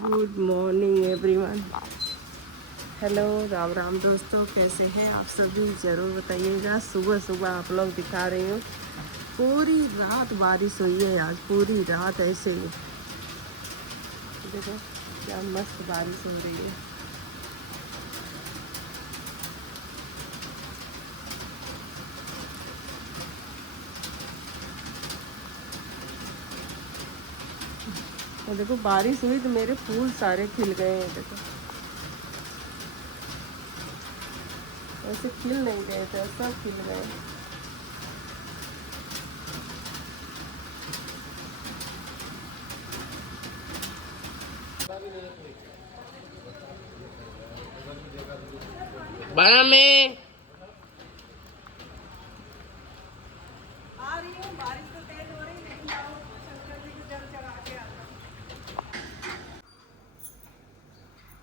Good morning everyone. Hello, Ram Ram दोस्तों, कैसे हैं आप सभी? ज़रूर बताइएगा। सुबह सुबह आप लोग दिखा रही हूँ, पूरी रात बारिश हुई है आज, पूरी रात ऐसे ही। देखो क्या मस्त बारिश हो रही है। और देखो बारिश हुई तो मेरे फूल सारे खिल गए हैं। देखो ऐसे खिल नहीं गए थे, सब खिल गए। बना में आ रही हूँ, बारिश तो तेज हो रही, लेकिन आओ शंकर जी को जल चढ़ा के आता।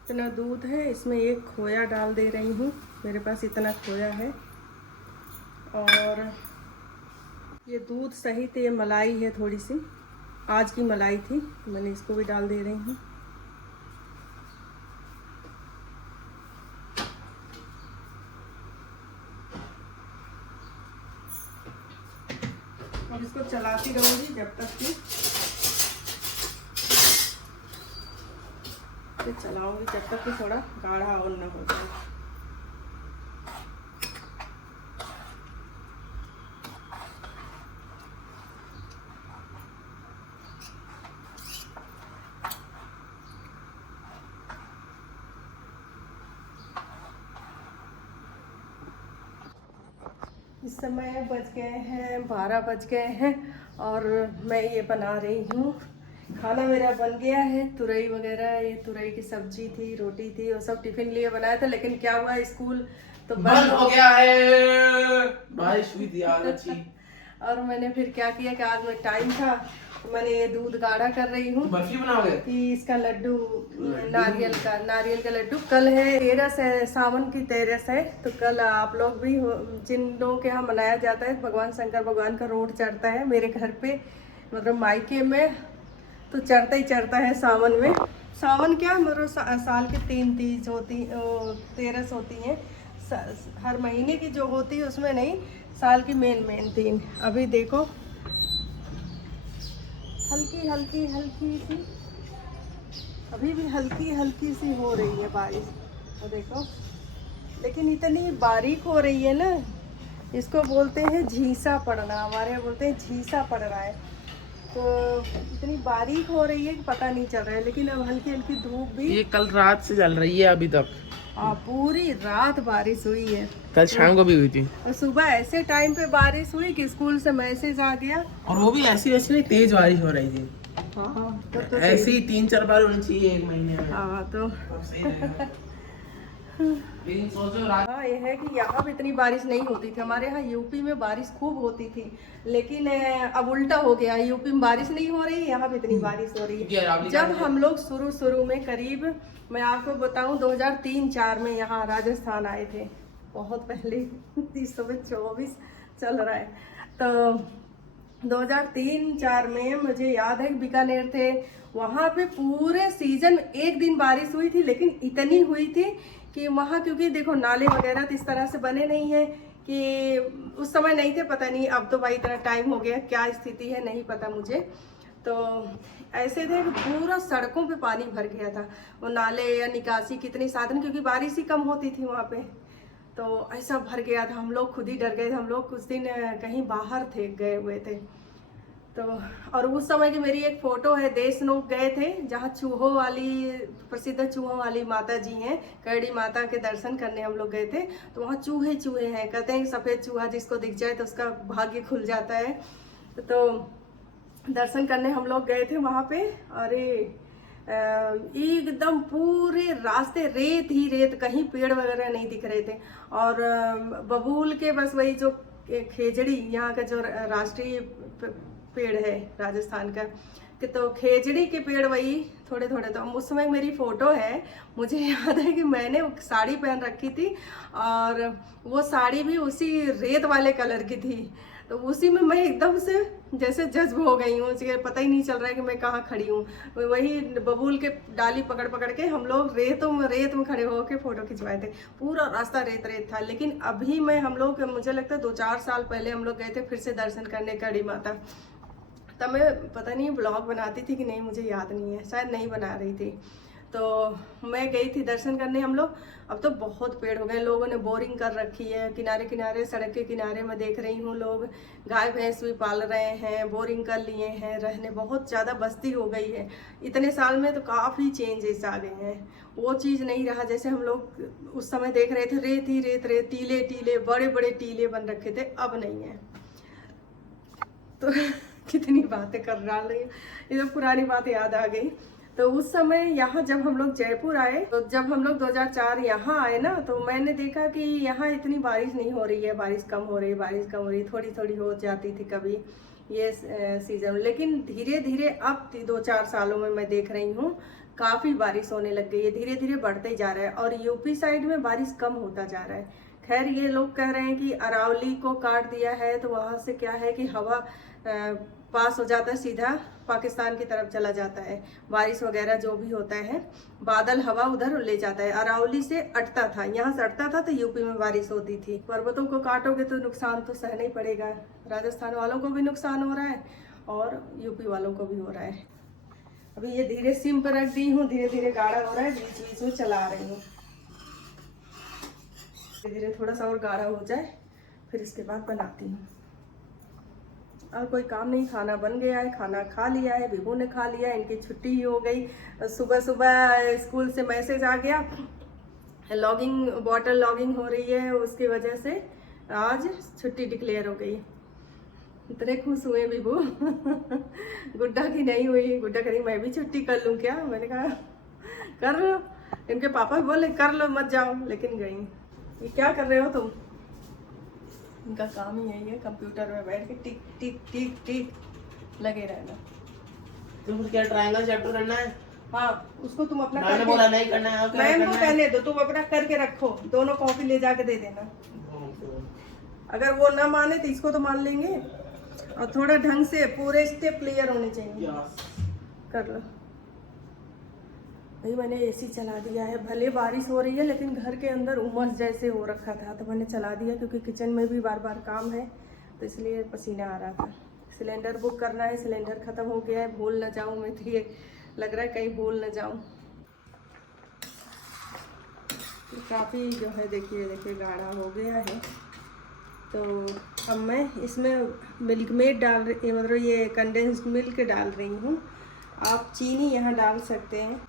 इतना दूध है, इसमें एक खोया डाल दे रही हूँ। मेरे पास इतना खोया है। और ये दूध सहित ये मलाई है, थोड़ी सी आज की मलाई थी, तो मैंने इसको भी डाल दे रही हूँ। और इसको चलाती रहूँगी जब तक कि चलाऊंगी, जब तक कि थोड़ा गाढ़ा और न हो जाए। इस समय बज गए हैं 12 बज गए हैं और मैं ये बना रही हूँ खाना। मेरा बन गया है, तुरई वगैरह, ये तुरई की सब्जी थी, रोटी थी, वो सब टिफिन लिए बनाया था। लेकिन क्या हुआ, स्कूल तो बंद हो गया है, बारिश हुई थी आज अच्छी। और मैंने फिर क्या किया कि आज में टाइम था, तो मैंने ये दूध गाढ़ा कर रही हूँ। बर्फी बनाओगे? कि इसका लड्डू, नारियल का लड्डू। कल है 13 है, सावन की 13 है, तो कल आप लोग भी जिन लोगों के यहाँ मनाया जाता है, भगवान शंकर भगवान का रोड चढ़ता है मेरे घर पे, मतलब मायके में, तो चढ़ता ही चढ़ता है सावन में। सावन क्या, मतलब साल की 3 तीज होती, 13 होती हैं। हर महीने की जो होती है उसमें नहीं, साल की मेन 3। अभी देखो हल्की हल्की हल्की सी, अभी भी हल्की हल्की सी हो रही है बारिश, तो देखो। लेकिन इतनी बारीक हो रही है ना, इसको बोलते हैं झीसा पड़ना, हमारे यहाँ बोलते हैं झीसा पड़ रहा है। तो इतनी बारीक हो रही है कि पता नहीं चल रहा है। लेकिन अब हल्की हल्की धूप भी, ये कल रात से चल रही है अभी तक। पूरी रात बारिश हुई है। कल शाम को भी हुई थी, और सुबह ऐसे टाइम पे बारिश हुई कि स्कूल से मैसेज आ गया। और वो भी ऐसी वैसी नहीं, तेज बारिश हो रही थी। हाँ तो ऐसे ही 3-4 बार होनी चाहिए एक महीने में। हाँ तो लेकिन सोचो हाँ, ये है कि यहाँ भी इतनी बारिश नहीं होती थी। हमारे यहाँ यूपी में बारिश खूब होती थी, लेकिन अब उल्टा हो गया। यूपी में बारिश नहीं हो रही, यहाँ भी इतनी बारिश हो रही है। जब हम लोग शुरू में करीब, मैं आपको बताऊं, 2003-4 में यहाँ राजस्थान आए थे, बहुत पहले। इस समय 24 चल रहा है, तो 2003-4 में मुझे याद है कि बीकानेर थे। वहाँ पे पूरे सीजन एक दिन बारिश हुई थी, लेकिन इतनी हुई थी कि वहाँ, क्योंकि देखो नाले वगैरह तो इस तरह से बने नहीं है कि उस समय नहीं थे, पता नहीं अब तो भाई इतना टाइम हो गया, क्या स्थिति है नहीं पता मुझे। तो ऐसे थे कि पूरा सड़कों पे पानी भर गया था। वो नाले या निकासी कितनी साधन, क्योंकि बारिश ही कम होती थी वहाँ पे, तो ऐसा भर गया था। हम लोग खुद ही डर गए थे। हम लोग कुछ दिन कहीं बाहर थे, गए हुए थे, तो और उस समय की मेरी एक फ़ोटो है। देशनोक गए थे, जहाँ चूहों वाली, प्रसिद्ध चूहों वाली माता जी हैं, करड़ी माता के दर्शन करने हम लोग गए थे। तो वहाँ चूहे हैं, कहते हैं सफ़ेद चूहा जिसको दिख जाए तो उसका भाग्य खुल जाता है। तो दर्शन करने हम लोग गए थे वहाँ पे। अरे एकदम पूरे रास्ते रेत ही रेत, कहीं पेड़ वगैरह नहीं दिख रहे थे। और बबूल के बस वही जो खेजड़ी, यहाँ का जो राष्ट्रीय पेड़ है राजस्थान का, कि तो खेजड़ी के पेड़ वही थोड़े थोड़े। तो उस समय मेरी फ़ोटो है, मुझे याद है कि मैंने साड़ी पहन रखी थी, और वो साड़ी भी उसी रेत वाले कलर की थी। तो उसी में मैं एकदम से जैसे जज्ब हो गई हूँ, मुझे पता ही नहीं चल रहा है कि मैं कहाँ खड़ी हूँ। वही बबूल के डाली पकड़ पकड़ के हम लोग रेत में खड़े होकर फोटो खिंचवाए थे। पूरा रास्ता रेत रेत था। लेकिन अभी मैं हम लोग मुझे लगता है 2-4 साल पहले हम लोग गए थे फिर से दर्शन करने कड़ी माता। तब मैं पता नहीं ब्लॉग बनाती थी कि नहीं, मुझे याद नहीं है, शायद नहीं बना रही थी। तो मैं गई थी दर्शन करने हम लोग। अब तो बहुत पेड़ हो गए, लोगों ने बोरिंग कर रखी है किनारे किनारे, सड़क के किनारे मैं देख रही हूँ लोग गाय भैंस भी पाल रहे हैं, बोरिंग कर लिए हैं, रहने बहुत ज़्यादा बस्ती हो गई है। इतने साल में तो काफ़ी चेंजेस आ गए हैं। वो चीज़ नहीं रहा जैसे हम लोग उस समय देख रहे थे, रेत ही रेत रेत, टीले टीले, बड़े बड़े टीले बन रखे थे, अब नहीं है। तो कितनी बातें कर रही हूँ, ये तो पुरानी बात याद आ गई। तो उस समय यहाँ जब हम लोग जयपुर आए, तो जब हम लोग 2004 यहाँ आए ना, तो मैंने देखा कि यहाँ इतनी बारिश नहीं हो रही है, बारिश कम हो रही है, बारिश कम हो रही है, थोड़ी थोड़ी हो जाती थी कभी ये सीजन। लेकिन धीरे धीरे अब 2-4 सालों में मैं देख रही हूँ काफ़ी बारिश होने लग गई है, धीरे धीरे बढ़ते ही जा रहा है। और यूपी साइड में बारिश कम होता जा रहा है। खैर ये लोग कह रहे हैं कि अरावली को काट दिया है, तो वहाँ से क्या है कि हवा पास हो जाता है, सीधा पाकिस्तान की तरफ चला जाता है। बारिश वगैरह जो भी होता है, बादल हवा उधर ले जाता है। अरावली से अटता था, यहाँ से अटता था तो यूपी में बारिश होती थी। पर्वतों को काटोगे तो नुकसान तो सहना ही पड़ेगा। राजस्थान वालों को भी नुकसान हो रहा है और यूपी वालों को भी हो रहा है। अभी ये धीरे सिम पर रख दी हूँ, धीरे धीरे गाढ़ा हो रहा है, बीच बीच में चला रही हूँ। धीरे धीरे थोड़ा सा और गाढ़ा हो जाए फिर इसके बाद बनाती हूँ। और कोई काम नहीं, खाना बन गया है, खाना खा लिया है, विभू ने खा लिया, इनकी छुट्टी ही हो गई। सुबह सुबह स्कूल से मैसेज आ गया, लॉगिंग वाटर लॉगिंग हो रही है, उसकी वजह से आज छुट्टी डिक्लेयर हो गई। इतने खुश हुए विभू। गुड्डा की नहीं हुई, गुड्डा करी मैं भी छुट्टी कर लूँ क्या? मैंने कहा कर लो। इनके पापा भी बोले कर लो मत जाओ, लेकिन गई। ये क्या कर रहे हो तुम? इनका काम ही यही है, कंप्यूटर में बैठ के टिक टिक टिक टिक लगे रहना। तुम क्या ट्रायंगल चैप्टर करना है? हाँ, उसको तुम अपना मैंने बोला नहीं करना है। मैम को कहने दो, तुम अपना करके रखो, दोनों कॉपी ले जाके दे देना। अगर वो ना माने तो इसको तो मान लेंगे। और थोड़ा ढंग से पूरे स्टेप क्लियर होने चाहिए। कर लो भाई, मैंने एसी चला दिया है। भले बारिश हो रही है लेकिन घर के अंदर उमस जैसे हो रखा था, तो मैंने चला दिया क्योंकि किचन में भी बार बार काम है, तो इसलिए पसीना आ रहा था। सिलेंडर बुक करना है, सिलेंडर ख़त्म हो गया है, भूल ना जाऊँ मैं, तो ये लग रहा है कहीं भूल ना जाऊँ। काफ़ी जो है देखिए गाढ़ा हो गया है। तो अब मैं इसमें मिल्क मेड डाल रही, मतलब ये कंडेंस्ड मिल्क डाल रही हूँ। आप चीनी यहाँ डाल सकते हैं।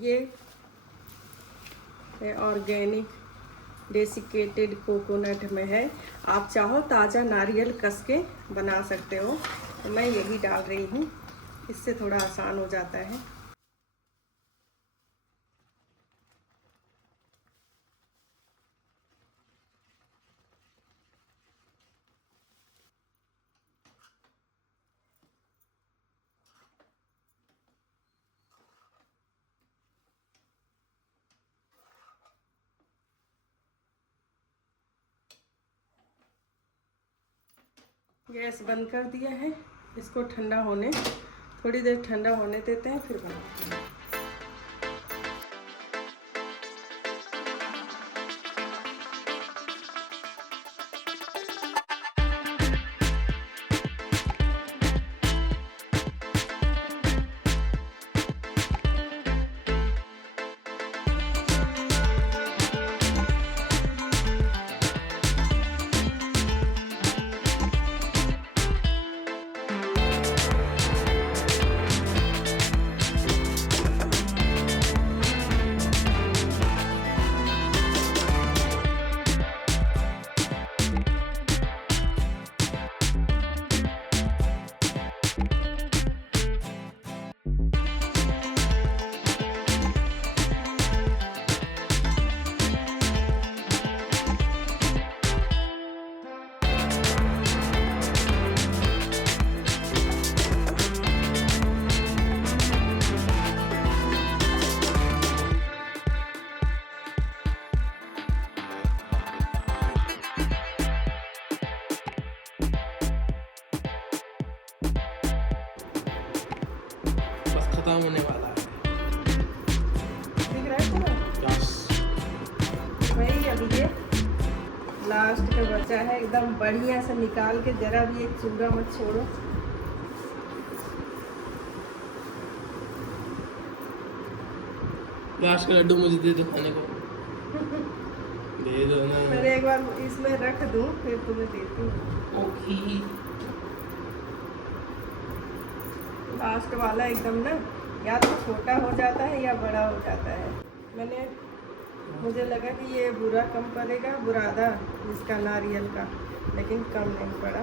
ये ऑर्गेनिक डेसिकेटेड कोकोनट में है। आप चाहो ताज़ा नारियल कस के बना सकते हो, तो मैं यही डाल रही हूँ, इससे थोड़ा आसान हो जाता है। गैस बंद कर दिया है, इसको ठंडा होने, थोड़ी देर ठंडा होने देते हैं, फिर बनाते हैं। खत्म होने वाला है। दिख रहा है पूरा? यस। वही अभी ये लास्ट का बचा है, एकदम बढ़िया से निकाल के, जरा भी एक चूड़ा मत छोड़ो। लास्ट का लड्डू मुझे दे दो खाने को। दे दो ना। पहले एक बार इसमें रख दूं फिर तुम्हें देती हूँ। ओके। लास्ट वाला एकदम ना या तो छोटा हो जाता है या बड़ा हो जाता है। मुझे लगा कि ये बुरा कम पड़ेगा, बुरादा इसका नारियल का, लेकिन कम नहीं पड़ा।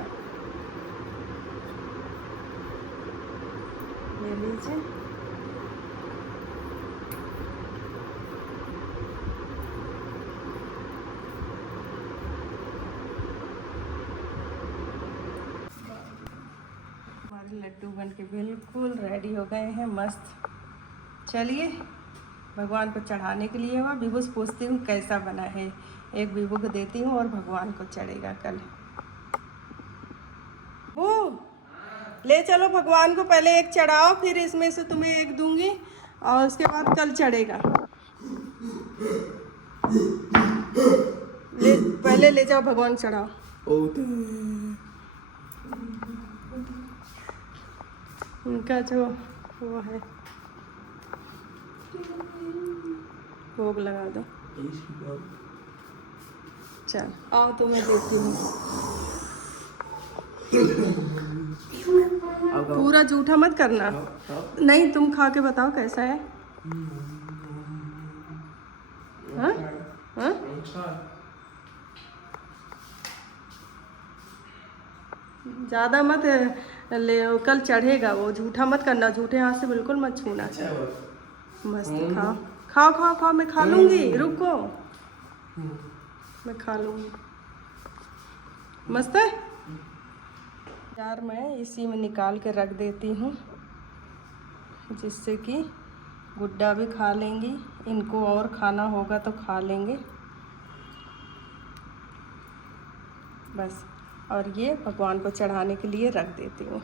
ये लीजिए। हमारे लड्डू बन के बिल्कुल रेडी हो गए हैं, मस्त। चलिए भगवान को चढ़ाने के लिए हुआ। विभू से पूछती हूँ कैसा बना है, एक विभू को देती हूँ और भगवान को चढ़ेगा कल। वो ले चलो भगवान को, पहले एक चढ़ाओ, फिर इसमें से तुम्हें एक दूंगी और उसके बाद कल चढ़ेगा। पहले ले जाओ भगवान चढ़ाओ। उनका जो वो है भोग लगा दो। चल आओ तो मैं देती हूँ। पूरा जूठा मत करना। नहीं तुम खा के बताओ कैसा है। हाँ? हाँ? ज़्यादा मत ले, कल चढ़ेगा वो, जूठा मत करना, जूठे हाथ से बिल्कुल मत छूना। मस्त खाओ खाओ खाओ खाओ, मैं खा लूँगी, रुको मैं खा लूँगी। मस्त है यार। मैं इसी में निकाल के रख देती हूँ जिससे कि गुड्डा भी खा लेंगी, इनको और खाना होगा तो खा लेंगे बस। और ये भगवान को चढ़ाने के लिए रख देती हूँ।